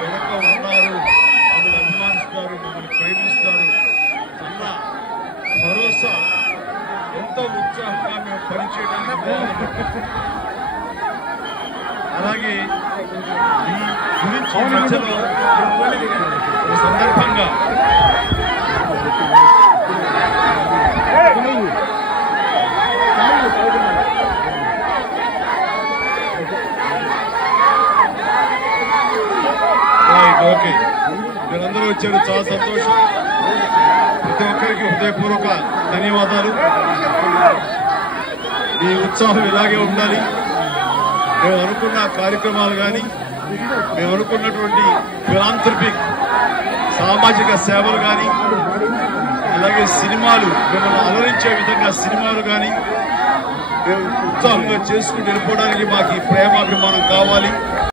వెనక ఉన్నారు, మమ్మల్ని అభిమానిస్తారు, మమ్మల్ని ప్రేమిస్తారు అన్న భరోసా ఎంతో ఉత్సాహంగా మేము పనిచేయడానికి అలాగే ఈ గురించి మధ్యలో సందర్భంగా ఓకే మీరందరూ వచ్చారు, చాలా సంతోషం. ప్రతి ఒక్కరికి హృదయపూర్వక ధన్యవాదాలు. ఈ ఉత్సాహం ఇలాగే ఉండాలి. మేము అనుకున్న కార్యక్రమాలు కానీ మేము అనుకున్నటువంటి ఫిలాంథ్రపిక్ సామాజిక సేవలు కానీ అలాగే సినిమాలు మిమ్మల్ని అలరించే విధంగా సినిమాలు కానీ మేము ఉత్సాహంగా చేసుకుని వెళ్ళిపోవడానికి మాకు ఈ ప్రేమాభిమానం కావాలి.